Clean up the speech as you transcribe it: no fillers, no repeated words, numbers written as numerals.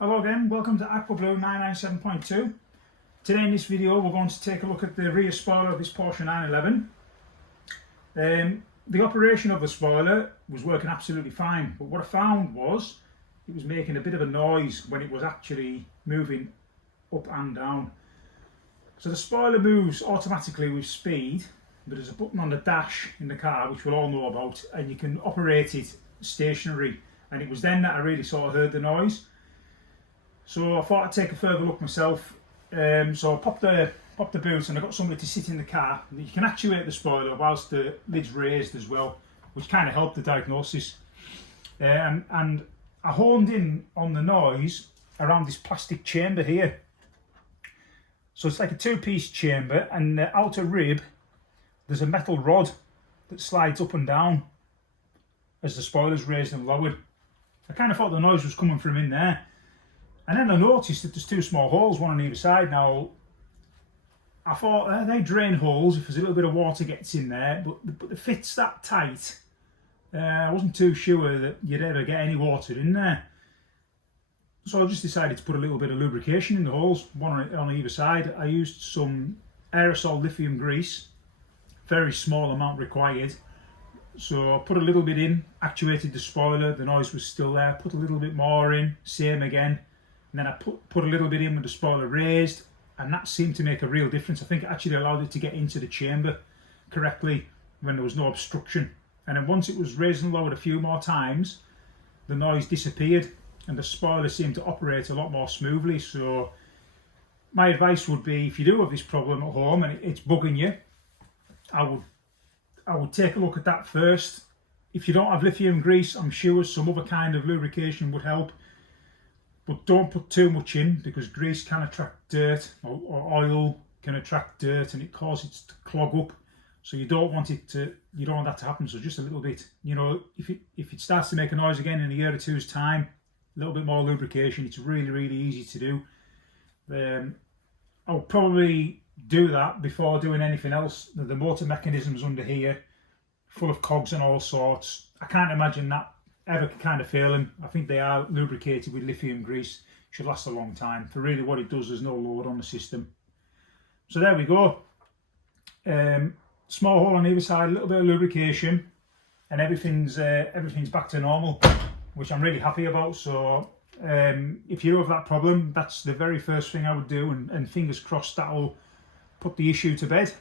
Hello again, welcome to Aqua Blue 997.2. Today in this video we're going to take a look at the rear spoiler of this Porsche 911. The operation of the spoiler was working absolutely fine, but what I found was it was making a bit of a noise when it was actually moving up and down. So the spoiler moves automatically with speed, but there's a button on the dash in the car which we'll all know about, and you can operate it stationary, and it was then that I really sort of heard the noise. So I thought I'd take a further look myself. So I popped the boot and I got somebody to sit in the car. You can actuate the spoiler whilst the lid's raised as well, which kind of helped the diagnosis. And I honed in on the noise around this plastic chamber here. So it's like a two-piece chamber, and the outer rib, there's a metal rod that slides up and down as the spoiler's raised and lowered. I kind of thought the noise was coming from in there. And then I noticed that there's two small holes, one on either side. Now, I thought they drain holes if there's a little bit of water gets in there, but the fit's that tight. I wasn't too sure that you'd ever get any water in there. So I just decided to put a little bit of lubrication in the holes, one on either side. I used some aerosol lithium grease, very small amount required. So I put a little bit in, actuated the spoiler, the noise was still there, put a little bit more in, same again. And then I put a little bit in with the spoiler raised, and that seemed to make a real difference. I think it actually allowed it to get into the chamber correctly when there was no obstruction. And then once it was raised and lowered a few more times, the noise disappeared and the spoiler seemed to operate a lot more smoothly. So my advice would be, if you do have this problem at home and it's bugging you, I would take a look at that first. If you don't have lithium grease, I'm sure some other kind of lubrication would help. But don't put too much in, because grease can attract dirt, or oil can attract dirt, and it causes it to clog up. So you don't want that to happen. So just a little bit. You know, if it starts to make a noise again in a year or two's time, a little bit more lubrication. It's really easy to do. I'll probably do that before doing anything else. The motor mechanism's under here, full of cogs and all sorts. I can't imagine that ever kind of failing. I think they are lubricated with lithium grease. Should last a long time. For really what it does, there's no load on the system. So there we go. Small hole on either side, a little bit of lubrication, and everything's back to normal, which I'm really happy about. So if you have that problem, that's the very first thing I would do, and fingers crossed that'll put the issue to bed.